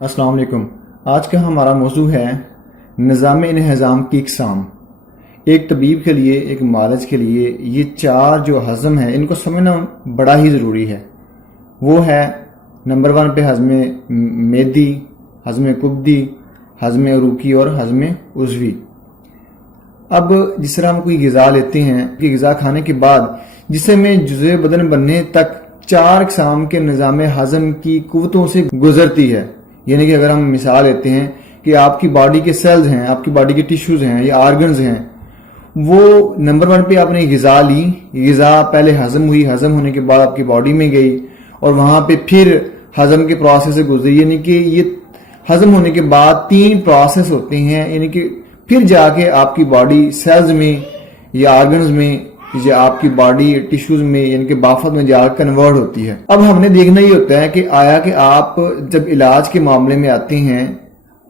अस्सलाम वालेकुम। आज का हमारा मौजू है निज़ाम इंहज़ाम की इक़साम। एक तबीब के लिए, एक मालिज के लिए ये चार जो हज़म है इनको समझना बड़ा ही ज़रूरी है। वो है नंबर 1 पे हज़म मेदी, हज़म कुब्दी, हज़म अरूकी और हज़म उज़वी। अब जिस तरह हम कोई ग़िज़ा लेते हैं कि ग़िज़ा खाने के बाद जिसमें जुज़े बदन बनने तक 4 अक़साम के निज़ाम हज़म की क़ुव्वतों से गुज़रती है। यानी कि अगर हम मिसाल लेते हैं कि आपकी बॉडी के सेल्स हैं, आपकी बॉडी के टिश्यूज़ हैं या आर्गन्स हैं, वो नंबर 1 पे आपने ग़िज़ा ली, ग़िज़ा पहले हज़म हुई, हज़म होने के बाद आपकी बॉडी में गई और वहाँ पे फिर हज़म के प्रोसेस से गुजरी। यानी कि ये हज़म होने के बाद 3 प्रोसेस होते हैं, यानी कि फिर जाके आपकी बॉडी सेल्स में या आर्गन्स में या आपकी बॉडी टिश्यूज में यानी कि बाफत में जाकर कन्वर्ट होती है। अब हमने देखना ही होता है कि आया कि आप जब इलाज के मामले में आते हैं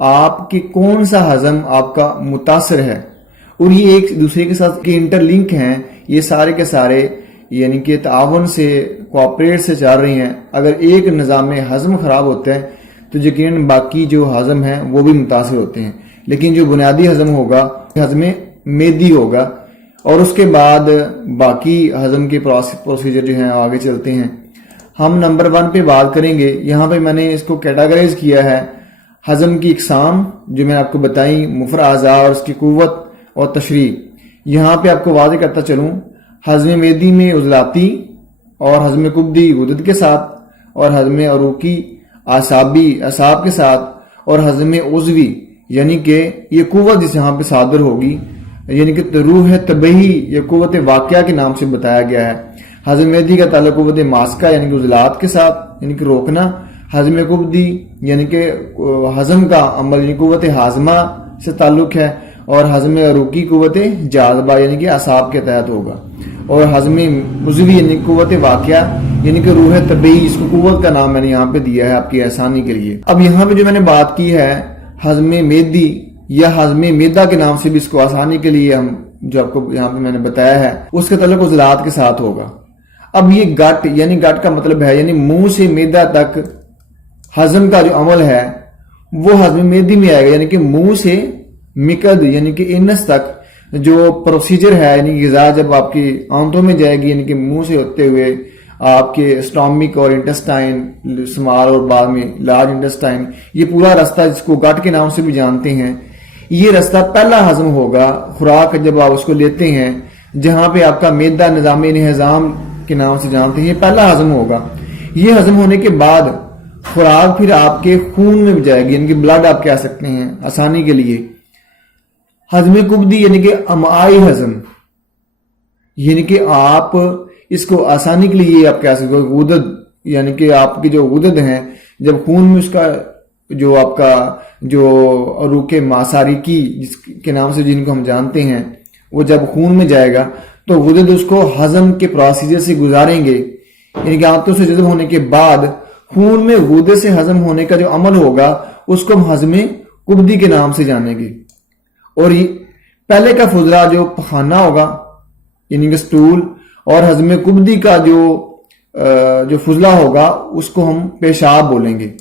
आपकी कौन सा हज़म आपका मुतासर है, और ये एक दूसरे के साथ के इंटरलिंक हैं, ये सारे के सारे यानी कि तावन से कोऑपरेट से चल रही हैं। अगर एक निज़ाम हज़म खराब होता है तो यकीनन बाकी जो हज़म है वो भी मुतासर होते हैं। लेकिन जो बुनियादी हज़म होगा हज़म मेदी होगा और उसके बाद बाकी हज़म के प्रोसीजर जो हैं आगे चलते हैं। हम नंबर 1 पे बात करेंगे। यहाँ पे मैंने इसको कैटेगराइज किया है हज़म की इक़साम जो मैंने आपको बताई, मुफ़र आज़ा और उसकी क़ुव्वत और तशरीह। यहाँ पे आपको वाज़ेह करता चलूँ, हज़म मेदी में उज़लाती और हज़म कुब्दी गुदद के साथ और हज़म अरूकी असाब के साथ और हज़म उज़वी यानी कि ये क़ुव्वत जिस यहाँ पे सादर होगी यानी कि रूह तबही या क़ुव्वत वाक़िया के नाम से बताया गया है। हज़म मेदी का ताल्लुक क़ुव्वत मास्का यानी कि उज़लात के साथ यानी कि रोकना, हज़म कुब्दी यानी कि हज़म का अमल यानी क़ुव्वत हाज़मा से ताल्लुक है और हज़म अरूकी क़ुव्वत जाज़बा यानी कि असाब के तहत होगा और हज़म उज़वी यानी क़ुव्वत वाक़िया यानी कि रूह तबही, इसको क़ुव्वत का नाम मैंने यहाँ पे दिया है आपकी आसानी के लिए। अब यहाँ पे जो मैंने बात की है हज़म मेदी या हज़म मेदा के नाम से भी इसको आसानी के लिए हम जो आपको यहाँ पे मैंने बताया है उसका ताल्लुक उज़लात के साथ होगा। अब ये गट यानी गट का मतलब है यानी मुंह से मेदा तक हज़म का जो अमल है वो हज़म मेदी में आएगा, यानी कि मुंह से मिकद यानी कि इनस तक जो प्रोसीजर है यानी ग़िज़ा जब आपकी आंतों में जाएगी यानी कि मुंह से होते हुए आपके स्टोमिक और इंटेस्टाइन, स्मॉल और बाद में लार्ज इंटेस्टाइन, ये पूरा रास्ता जिसको गट के नाम से भी जानते हैं, ये रास्ता पहला हज़म होगा खुराक जब आप उसको लेते हैं। जहां पे आपका मैदा निज़ाम इंहज़ाम के नाम से जानते हैं, ये पहला हज़म होगा। ये हज़म होने के बाद खुराक फिर आपके खून में जाएगी यानी कि ब्लड आप कह सकते हैं आसानी के लिए। हज़म कुब्दी यानी कि अमाई हज़म यानी कि आप इसको आसानी के लिए आप कह सकते हो गुदद यानी कि आपकी जो गुदद हैं जब खून में उसका जो आपका जो अरूके मासारिकी जिसके नाम से जिनको हम जानते हैं वो जब खून में जाएगा तो गुदद उसको हज़म के प्रोसीजर से गुजारेंगे, यानी कि आंतों से जज़ब होने के बाद खून में गुदे से हज़म होने का जो अमल होगा उसको हम हज़म कुब्दी के नाम से जानेंगे। और पहले का फुजला जो पखाना होगा यानी कि स्टूल और हज़म कुब्दी का जो फुजला होगा उसको हम पेशाब बोलेंगे।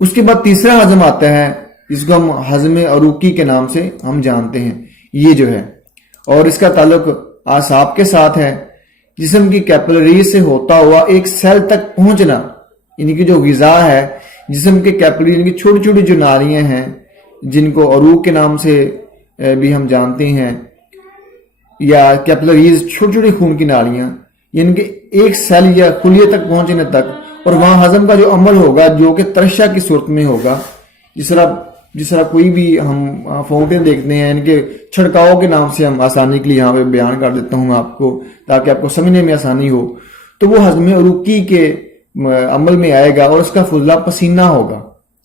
उसके बाद तीसरा हज़म आता है जिसको हम हज़म अरूकी के नाम से हम जानते हैं, ये जो है, और इसका ताल्लुक आसाब के साथ है। जिस्म की कैपिलरीज से होता हुआ एक सेल तक पहुंचना यानी कि जो ग़िज़ा है जिस्म के कैपिलरी यानी कि छोटी छोटी जो नालियां हैं जिनको अरूक के नाम से भी हम जानते हैं या कैपिलरीज छोटी छोटी खून की नालियां, यानी कि एक सेल या खुलिये तक पहुंचने तक और वहां हज़म का जो अमल होगा जो कि तरशा की सूरत में होगा। जिस तरह कोई भी हम फाउंटेन देखते हैं यानी कि छिड़काव के नाम से हम आसानी के लिए यहाँ पे बयान कर देता हूँ आपको ताकि आपको समझने में आसानी हो, तो वो हज़म अरूकी के अमल में आएगा और उसका फुजला पसीना होगा।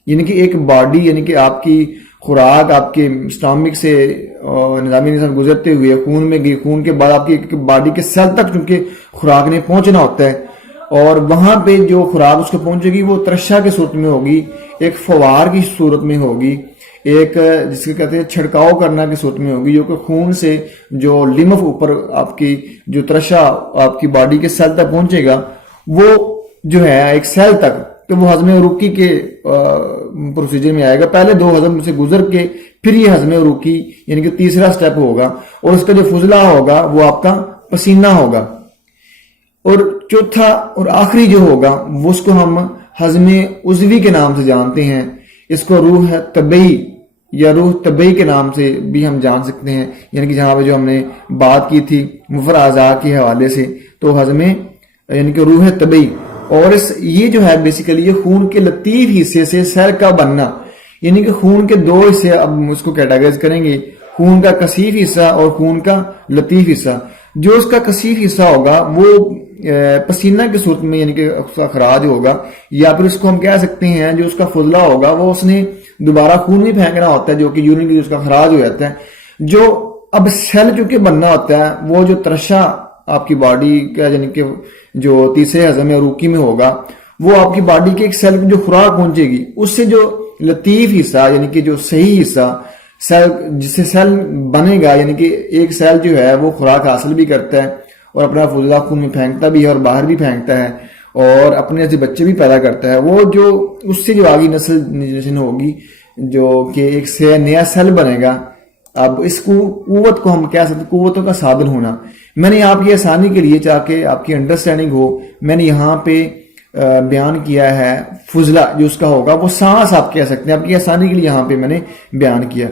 यानी कि एक बॉडी यानी कि आपकी खुराक आपके स्टोमिक से निज़ामी निज़ाम गुजरते हुए खून में गई, खून के बाद आपकी बॉडी के सेल तक चूंकि खुराक ने पहुंचना होता है और वहां पे जो खुराक उसको पहुंचेगी वो तरशा की सूरत में होगी, एक फवार की सूरत में होगी, एक जिसके कहते हैं छिड़काव करना की सूरत में होगी, जो कि खून से जो लिम्फ ऊपर आपकी जो तरशा आपकी बॉडी के सेल तक पहुंचेगा वो जो है एक सेल तक تو وہ ہضم عروقی کے پروسیجر میں آئے گا. پہلے 2 ہضم سے گزر کے پھر یہ ہضم عروقی یعنی کہ تیسرا سٹیپ ہوگا, اور اس کا جو فضلہ ہوگا وہ آپ کا پسینہ ہوگا. اور چوتھا اور آخری جو ہوگا وہ اس کو ہم ہضم عضوی کے نام سے جانتے ہیں. اس کو روح طبعی یا روح طبعی کے نام سے بھی ہم جان سکتے ہیں, یعنی کہ جہاں پہ جو ہم نے بات کی تھی مفر اعضاء کے حوالے سے, تو ہضم یعنی کہ روح طبعی. اور یہ جو ہے بیسیکلی یہ خون کے لطیف حصے سے سیل کا بننا, یعنی کہ خون کے 2 حصے اب اس کو کیٹاگرائز کریں گے, خون کا کثیف حصہ اور خون کا لطیف حصہ. جو اس کا کثیف حصہ ہوگا وہ پسینہ کی صورت میں یعنی کہ اس کا خراج ہوگا, یا پھر اس کو ہم کہہ سکتے ہیں جو اس کا فضلہ ہوگا وہ اس نے دوبارہ خون میں پھینکنا ہوتا ہے, جو کہ یورین کی اس کا خراج ہو جاتا ہے. جو اب سیل چونکہ بننا ہوتا ہے وہ جو ترشا آپ کی باڈی کا یعنی کہ جو تیسرے ہضم عروقی میں ہوگا وہ آپ کی باڈی کے ایک سیل کو جو خوراک پہنچے گی اس سے جو لطیف حصہ یعنی کہ جو صحیح حصہ سیل جس سے سیل بنے گا, یعنی کہ ایک سیل جو ہے وہ خوراک حاصل بھی کرتا ہے اور اپنا فضلہ خون میں پھینکتا بھی ہے اور باہر بھی پھینکتا ہے اور اپنے سے بچے بھی پیدا کرتا ہے. وہ جو اس سے جو آگی نسل ہوگی جو کہ ایک سے نیا سیل بنے گا. اب اس کو قوت کو ہم کہہ سکتے قوتوں کا صادر ہونا. میں نے آپ کی آسانی کے لیے تاکہ آپ کی انڈرسٹینڈنگ ہو میں نے یہاں پہ بیان کیا ہے فضلہ جو اس کا ہوگا وہ سانس آپ کہہ سکتے ہیں. آپ کی آسانی کے لیے یہاں پہ میں نے بیان کیا.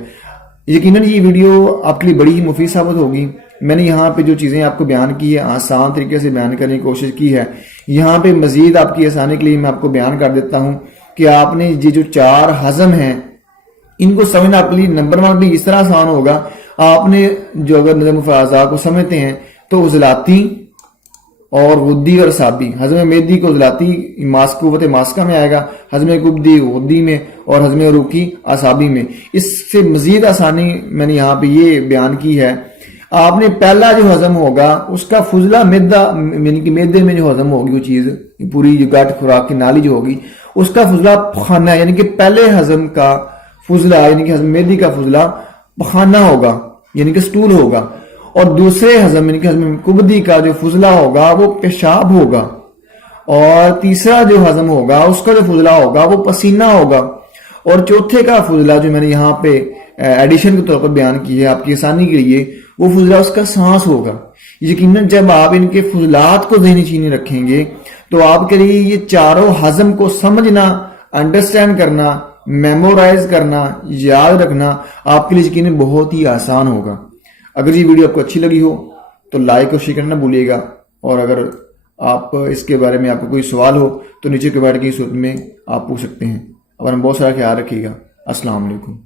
یقیناً یہ ویڈیو آپ کے لیے بڑی ہی مفید ثابت ہوگی. میں نے یہاں پہ جو چیزیں آپ کو بیان کی ہے آسان طریقے سے بیان کرنے کی کوشش کی ہے. یہاں پہ مزید آپ کی آسانی کے لیے میں آپ کو بیان کر دیتا ہوں کہ آپ نے یہ جو 4 ہضم ہیں ان کو سمجھنا آپ کے لیے نمبر 1 بھی اس طرح آسان ہوگا. آپ نے جو اگر نظم اعضاء کو سمجھتے ہیں تو عضلاتی اور غدی اور اعصابی. ہضم میدی کو عضلاتی قوت ماسکہ میں آئے گا, ہضم کبدی غدی میں, اور ہضم عروقی اعصابی میں. اس سے مزید آسانی میں نے یہاں پہ یہ بیان کی ہے. آپ نے پہلا جو ہضم ہوگا اس کا فضلہ معدہ یعنی کہ معدے میں جو ہضم ہوگی وہ چیز پوری جو گٹ خوراک کی نالی جو ہوگی اس کا فضلہ پخانہ یعنی کہ پہلے ہضم کا فضلہ یعنی کہ ہضم میدی کا فضلہ پخانہ ہوگا یعنی کہ سٹول ہوگا. اور دوسرے ہضم یعنی کہ ہضم کبدی کا جو فضلہ ہوگا وہ پیشاب ہوگا. اور تیسرا جو ہضم ہوگا اس کا جو فضلہ ہوگا وہ پسینہ ہوگا. اور چوتھے کا فضلہ جو میں نے یہاں پہ ایڈیشن کے طور پر بیان کی ہے آپ کی آسانی کے لیے وہ فضلہ اس کا سانس ہوگا. یقیناً جب آپ ان کے فضلات کو ذہنی چینی رکھیں گے تو آپ کے لیے یہ 4 ہضم کو سمجھنا, انڈرسٹینڈ کرنا, میمورائز کرنا, یاد رکھنا آپ کے لیے یقیناً بہت ہی آسان ہوگا. اگر یہ ویڈیو آپ کو اچھی لگی ہو تو لائک اور شیئر کرنا نہ بھولیے گا. اور اگر آپ اس کے بارے میں آپ کو کوئی سوال ہو تو نیچے کمنٹ کی صورت میں آپ پوچھ سکتے ہیں. اور ہم بہت سارا خیال رکھیے گا. السلام علیکم.